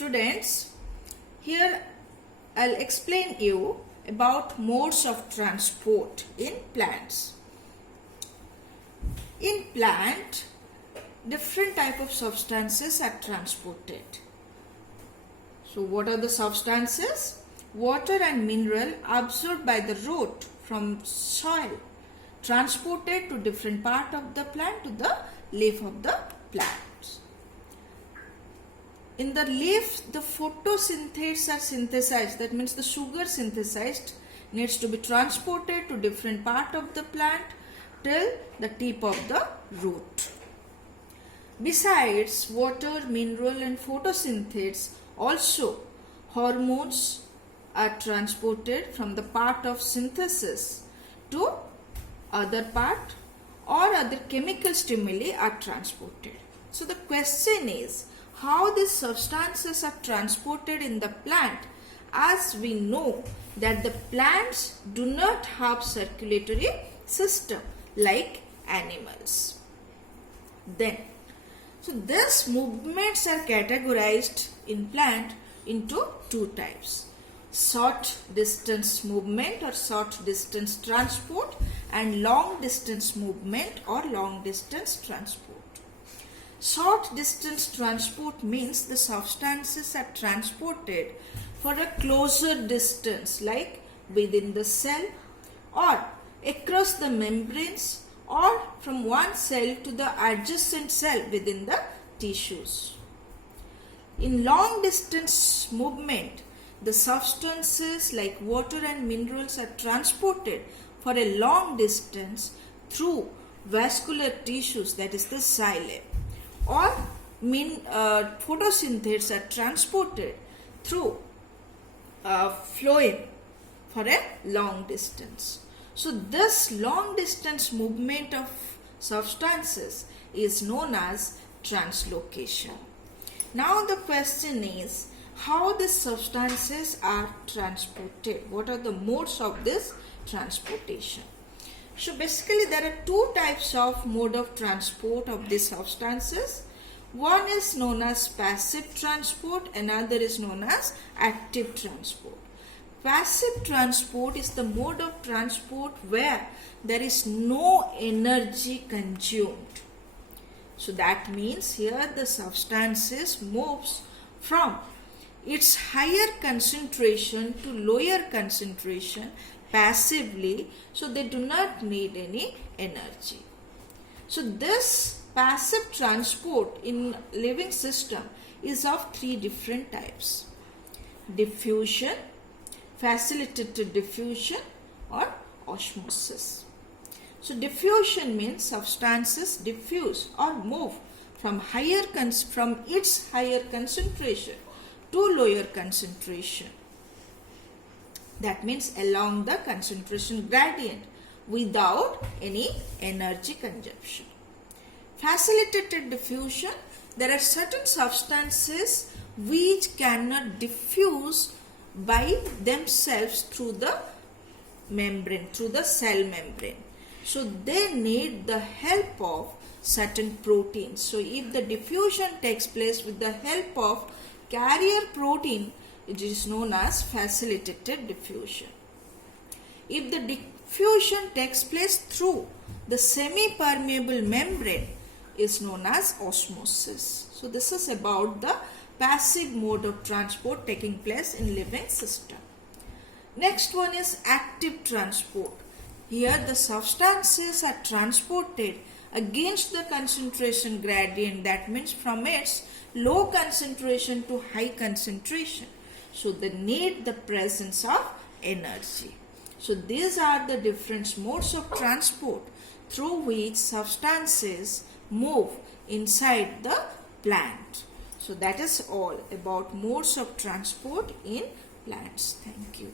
Students, here I'll explain you about modes of transport in plants. In plant, different type of substances are transported. So what are the substances? Water and mineral absorbed by the root from soil, transported to different part of the plant, to the leaf of the plant. In the leaf, the photosynthetes are synthesized. That means the sugar synthesized needs to be transported to different part of the plant till the tip of the root. Besides water, mineral and photosynthetes, also hormones are transported from the part of synthesis to other part, or other chemical stimuli are transported. So the question is, how these substances are transported in the plant, as we know that the plants do not have circulatory system like animals. So these movements are categorized in plant into two types: short distance movement or short distance transport, and long distance movement or long distance transport. Short distance transport means the substances are transported for a closer distance, like within the cell or across the membranes, or from one cell to the adjacent cell within the tissues. In long distance movement, the substances like water and minerals are transported for a long distance through vascular tissues, that is the xylem, or photosynthetes are transported through phloem for a long distance. So this long distance movement of substances is known as translocation. Now the question is, how these substances are transported? What are the modes of this transportation? So basically there are two types of mode of transport of these substances. One is known as passive transport, another is known as active transport. Passive transport is the mode of transport where there is no energy consumed. So that means here the substances moves from its higher concentration to lower concentration passively, so they do not need any energy. So this passive transport in living system is of three different types: diffusion, facilitated diffusion, or osmosis. So diffusion means substances diffuse or move from its higher concentration to lower concentration. That means along the concentration gradient without any energy consumption. Facilitated diffusion, there are certain substances which cannot diffuse by themselves through the membrane, through the cell membrane. So they need the help of certain proteins. So if the diffusion takes place with the help of carrier protein, it is known as facilitated diffusion. If the diffusion takes place through the semi-permeable membrane, is known as osmosis. So this is about the passive mode of transport taking place in living system. Next one is active transport. Here the substances are transported against the concentration gradient, that means from its low concentration to high concentration. So they need the presence of energy. So these are the different modes of transport through which substances move inside the plant. So that is all about modes of transport in plants. Thank you.